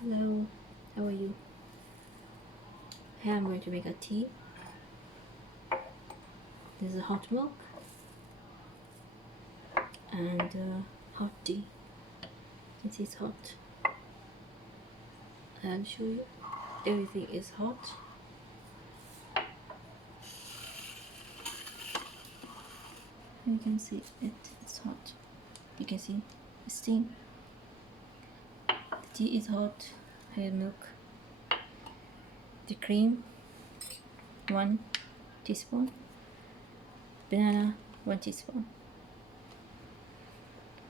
Hello, how are you? Here I'm going to make a tea. This is hot milk and hot tea. You can see it's hot. I'll show you. Everything is hot. You can see it's hot. You can see the steam. The tea is hot. Here milk. The cream, 1 teaspoon. Banana, 1 teaspoon.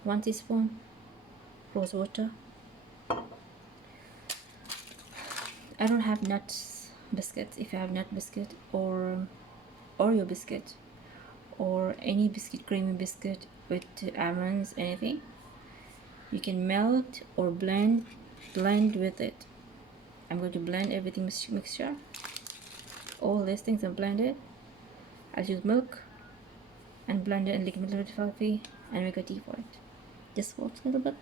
1 teaspoon rose water. I don't have nuts biscuits. If you have nut biscuit or Oreo biscuit or any biscuit, creamy biscuit with almonds, anything, you can melt or blend with it. I'm going to blend everything mixture. All these things are blended. I'll use milk and blend it and liquid little bit fluffy and make a tea for it. Just works a little bit.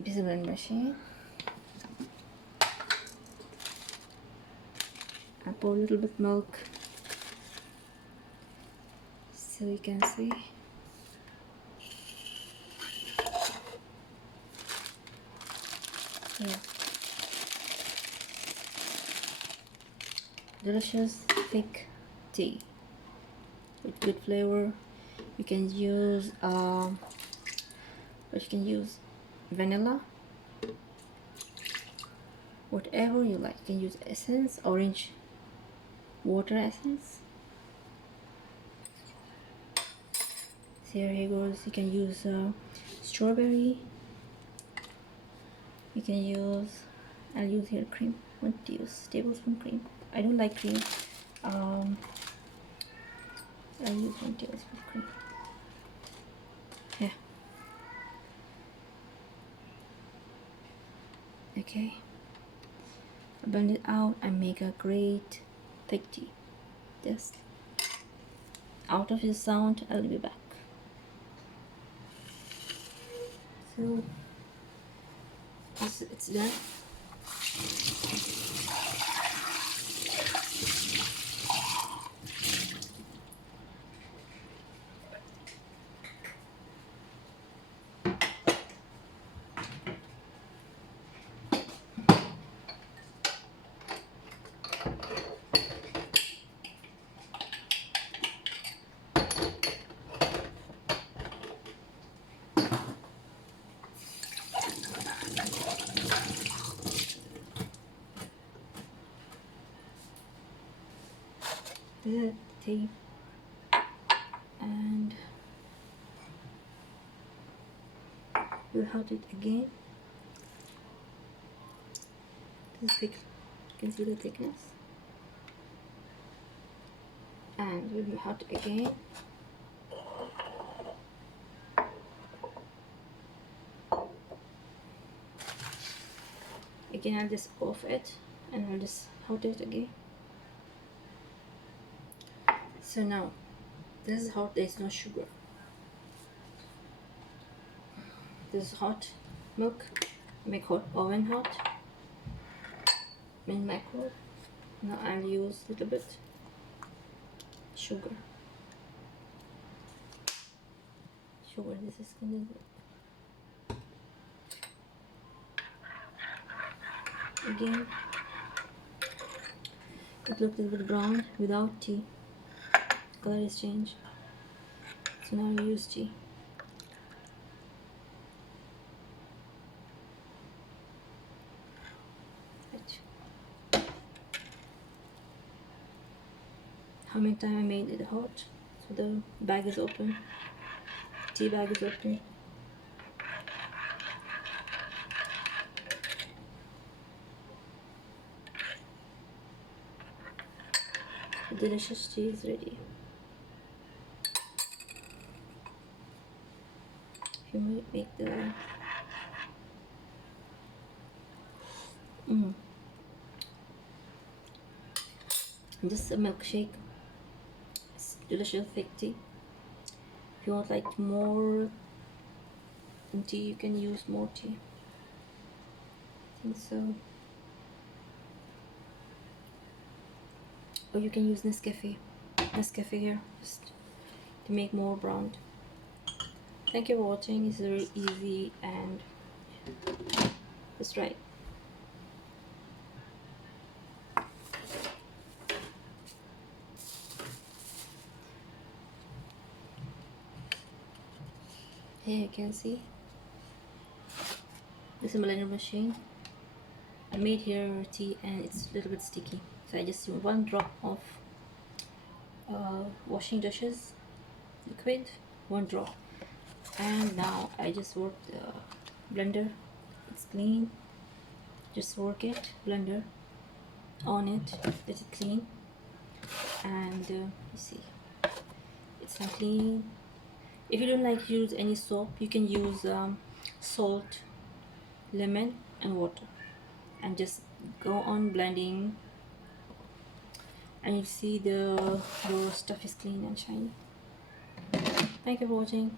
This is a blend machine. I pour a little bit milk so you can see. Yeah. Delicious thick tea with good flavor. You can use vanilla, whatever you like. You can use essence, orange water essence. So here goes. You can use strawberry. You can use, I'll use here cream, 1 tablespoon cream. I don't like cream. I'll use 1 tablespoon cream. Yeah. Okay. Blend it out and make a great thick tea. Just out of this sound, I'll be back. So it's done. This is tea, and we'll hot it again. This is thick. You can see the thickness, and we'll be hot again. Again, I'll just off it and I'll just hot it again. So now this is hot. There's no sugar. This is hot milk. Make hot oven hot. In microwave. Now I'll use a little bit sugar. This is gonna be again. It looks a little bit brown without tea. Color is changed. So now I use tea. How many times I made it hot? So the bag is open. Tea bag is open. The delicious tea is ready. You might make the just a milkshake. It's delicious thick tea. If you want like more tea, you can use more tea. I think so. Or you can use Nescafe here, just to make more brown. Thank you for watching. It's very easy and just right. Here you can see this is a blender machine. I made here tea and it's a little bit sticky, so I just use 1 drop of washing dishes liquid, 1 drop, and now I just work the blender. It's clean. Just work it, blender on it, let it clean, and you see it's now clean. If you don't like to use any soap, you can use salt, lemon, and water, and just go on blending, and you see your stuff is clean and shiny. Thank you for watching.